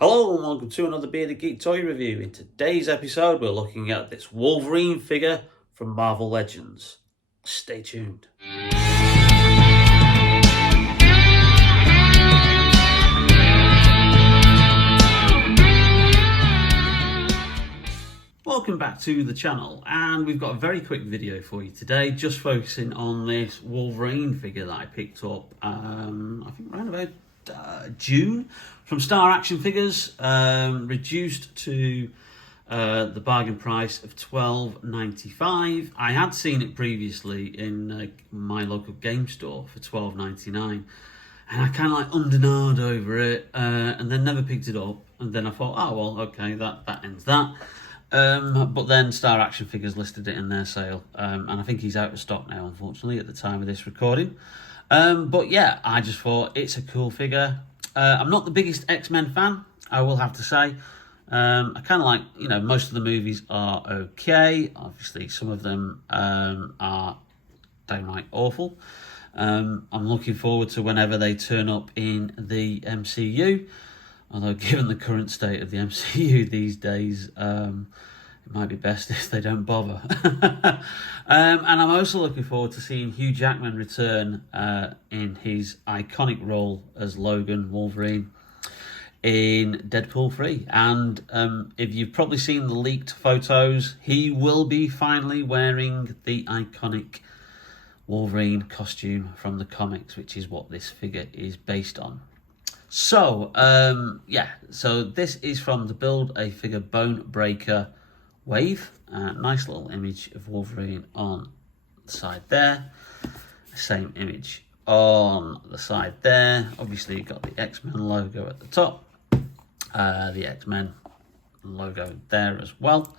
Hello and welcome to another Bearded Geek toy review. In today's episode we're looking at this Wolverine figure from Marvel Legends. Stay tuned. Welcome back to the channel, and we've got a very quick video for you today, just focusing on this Wolverine figure that I picked up I think around about June from Star Action Figures, reduced to the bargain price of $12.95. I had seen it previously in my local game store for $12.99, and I kind of like undernard over it and then never picked it up, and then I thought, oh well, okay, that ends that. But then Star Action Figures listed it in their sale, and I think he's out of stock now, unfortunately, at the time of this recording. But yeah, I just thought it's a cool figure. I'm not the biggest X-Men fan, I will have to say. I kind of like, most of the movies are okay. Obviously, some of them are downright awful. I'm looking forward to whenever they turn up in the MCU. Although, given the current state of the MCU these days, it might be best if they don't bother. And I'm also looking forward to seeing Hugh Jackman return in his iconic role as Logan Wolverine in Deadpool 3. And if you've probably seen the leaked photos, he will be finally wearing the iconic Wolverine costume from the comics, which is what this figure is based on. So, so this is from the Build-A-Figure Bone Breaker wave. Nice little image of Wolverine on the side there. Same image on the side there. Obviously, you've got the X-Men logo at the top. The X-Men logo there as well.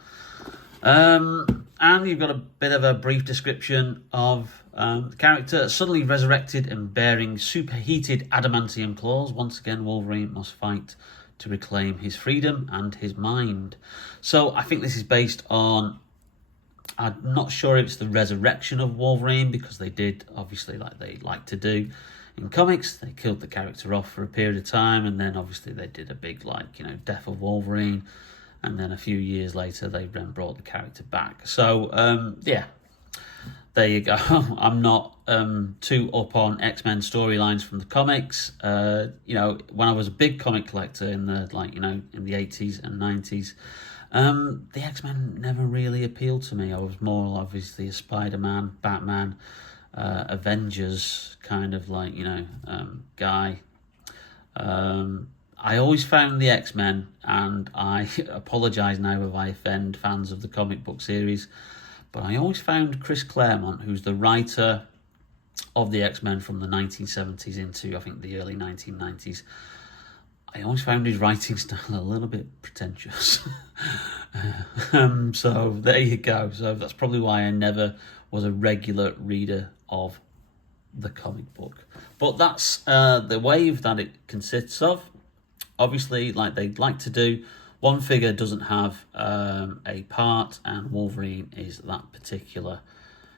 And you've got a bit of a brief description of the character. Suddenly resurrected and bearing superheated adamantium claws, once again Wolverine must fight to reclaim his freedom and his mind. So I think this is based on, I'm not sure if it's the resurrection of Wolverine, because they did, obviously, like they like to do in comics, they killed the character off for a period of time, and then obviously they did a big, death of Wolverine, and then a few years later they then brought the character back. So yeah, there you go. I'm not too up on X-Men storylines from the comics. When I was a big comic collector in the in the 80s and 90s, the X-Men never really appealed to me. I was more obviously a Spider-Man, Batman, Avengers kind of guy. I always found the X-Men, and I apologise now if I offend fans of the comic book series, but I always found Chris Claremont, who's the writer of the X-Men from the 1970s into, I think, the early 1990s, I always found his writing style a little bit pretentious. So there you go. So that's probably why I never was a regular reader of the comic book. But that's the wave that it consists of. Obviously, like they like to do, one figure doesn't have a part, and Wolverine is that particular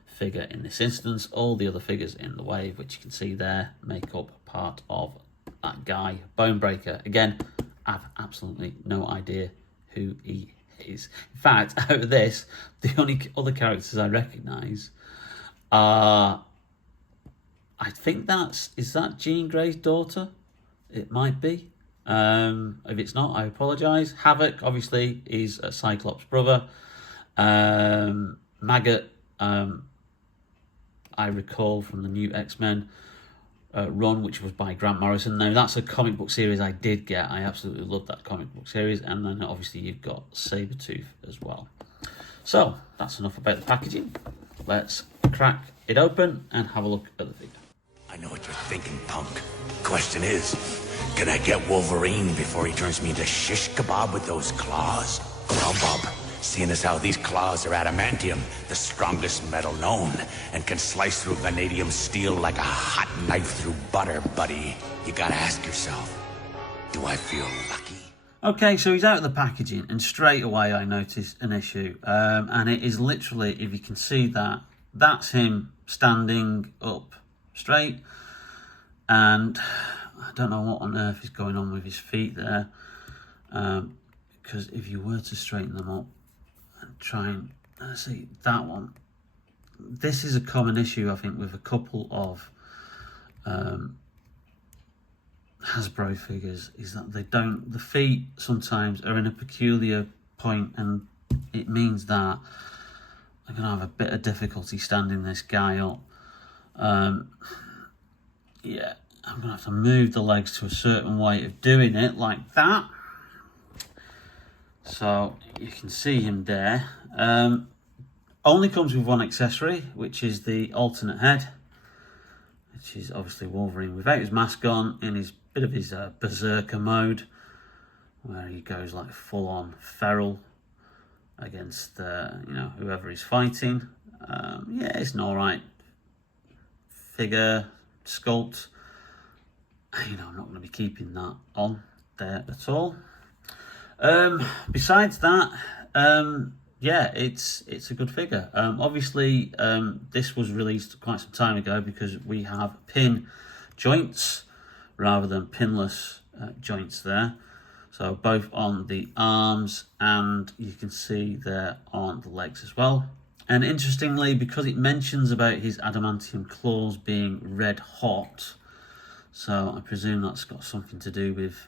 figure in this instance. All the other figures in the wave, which you can see there, make up part of that guy, Bonebreaker. Again, I have absolutely no idea who he is. In fact, out of this, the only other characters I recognise are, I think is that Jean Grey's daughter? It might be. If it's not, I apologise. Havoc, obviously, is Cyclops' brother. Maggot, I recall from the new X-Men run, which was by Grant Morrison. Now, that's a comic book series I did get. I absolutely loved that comic book series. And then, obviously, you've got Sabretooth as well. So, that's enough about the packaging. Let's crack it open and have a look at the figure. I know what you're thinking, punk. Question is, can I get Wolverine before he turns me into shish kebab with those claws? Well, Bob, seeing as how these claws are adamantium, the strongest metal known, and can slice through vanadium steel like a hot knife through butter, buddy, you gotta ask yourself, do I feel lucky? Okay, so he's out of the packaging, and straight away I noticed an issue. And it is literally, if you can see that, that's him standing up straight, and I don't know what on earth is going on with his feet there. because if you were to straighten them up and try and see that one, this is a common issue I think with a couple of Hasbro figures, is that they don't, the feet sometimes are in a peculiar point, and it means that I'm going to have a bit of difficulty standing this guy up. Yeah, I'm going to have to move the legs to a certain way of doing it, like that. So you can see him there. Only comes with one accessory, which is the alternate head, which is obviously Wolverine without his mask on, in his bit of his berserker mode, where he goes like full on feral against you know, whoever he's fighting. Yeah, it's an alright figure sculpt. You know, I'm not going to be keeping that on there at all. Besides that, yeah, it's a good figure. Obviously, this was released quite some time ago because we have pin joints rather than pinless joints there. So both on the arms, and you can see there on the legs as well. And interestingly, because it mentions about his adamantium claws being red hot, so I presume that's got something to do with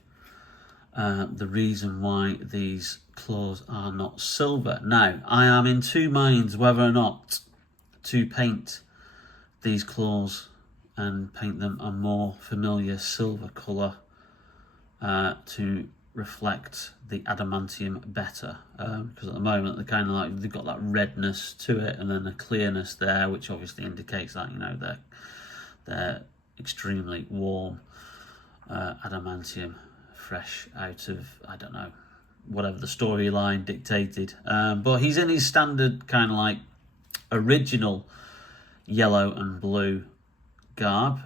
the reason why these claws are not silver. Now, I am in two minds whether or not to paint these claws and paint them a more familiar silver colour to reflect the adamantium better, because at the moment they're kind of like, they've got that redness to it and then a clearness there, which obviously indicates that, you know, they're extremely warm adamantium, fresh out of, I don't know, whatever the storyline dictated. But he's in his standard kind of like original yellow and blue garb.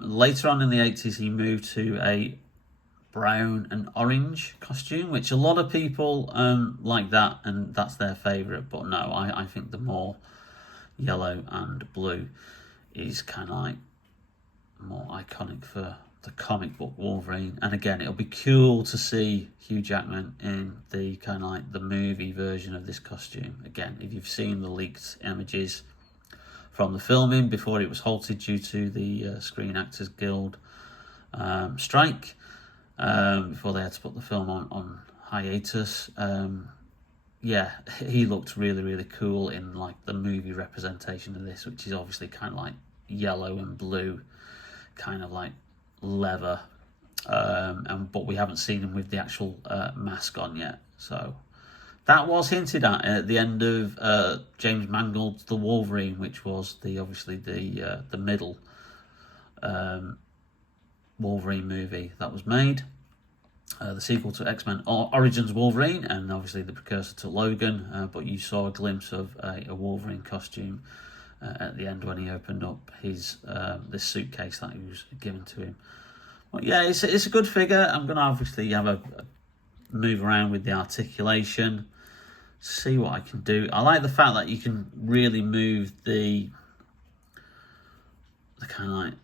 Later on in the 80s he moved to a brown and orange costume, which a lot of people like that, and that's their favourite. But no, I think the more yellow and blue is kind of like more iconic for the comic book Wolverine. And again, it'll be cool to see Hugh Jackman in the kind of like the movie version of this costume. Again, if you've seen the leaked images from the filming before it was halted due to the Screen Actors Guild strike, before they had to put the film on hiatus, yeah, he looked really, really cool in like the movie representation of this, which is obviously kind of like yellow and blue, kind of like leather, but we haven't seen him with the actual mask on yet. So that was hinted at the end of James Mangold's The Wolverine, which was obviously the middle Wolverine movie that was made, the sequel to X-Men Origins Wolverine, and obviously the precursor to Logan, but you saw a glimpse of a Wolverine costume at the end when he opened up his this suitcase that he was given to him. Well, yeah, it's a good figure. I'm going to obviously have a move around with the articulation, see what I can do. I like the fact that you can really move the kind of like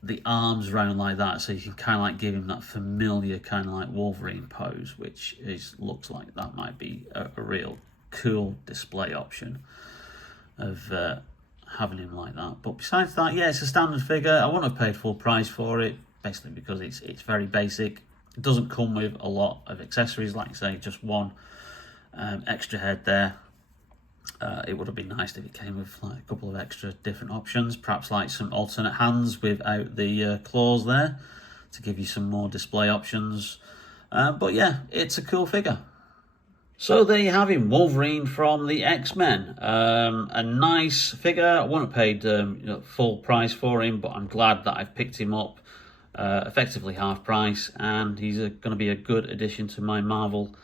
the arms around like that, so you can kind of like give him that familiar kind of like Wolverine pose, which looks like that might be a real cool display option of having him like that. But besides that, yeah, it's a standard figure. I wouldn't have paid full price for it, basically because it's very basic. It doesn't come with a lot of accessories, like I say, just one extra head there. It would have been nice if it came with like a couple of extra different options, perhaps like some alternate hands without the claws there to give you some more display options. But yeah, it's a cool figure. So there you have him, Wolverine from the X-Men. A nice figure. I wouldn't have paid full price for him, but I'm glad that I've picked him up effectively half price, and he's going to be a good addition to my Marvel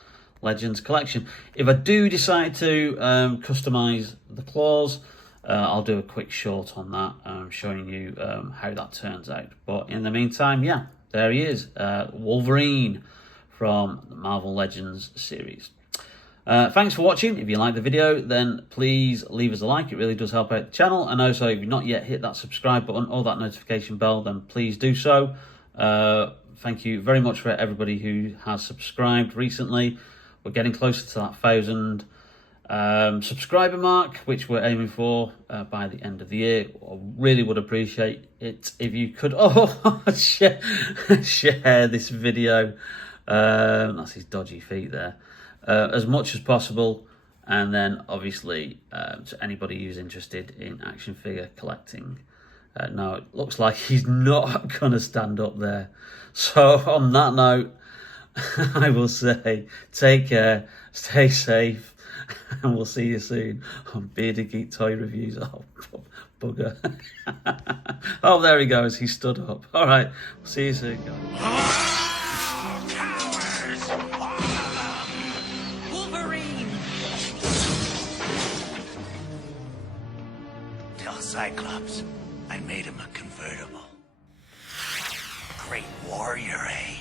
Legends collection. If I do decide to customize the claws, I'll do a quick short on that, showing you how that turns out. But in the meantime, yeah, there he is, Wolverine from the Marvel Legends series. Thanks for watching. If you like the video, then please leave us a like. It really does help out the channel. And also, if you've not yet hit that subscribe button or that notification bell, then please do so. thank you very much for everybody who has subscribed recently. We're getting closer to that 1,000 subscriber mark, which we're aiming for by the end of the year. I really would appreciate it if you could share this video. That's his dodgy feet there. As much as possible, and then obviously to anybody who's interested in action figure collecting. Now it looks like he's not gonna stand up there, so on that note, I will say take care, stay safe, and we'll see you soon on Bearded Geek Toy Reviews. Oh, bugger. Oh, there he goes, he stood up. All right, we'll see you soon, guys. Cyclops, I made him a convertible. Great warrior, eh?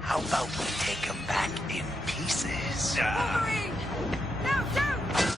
How about we take him back in pieces?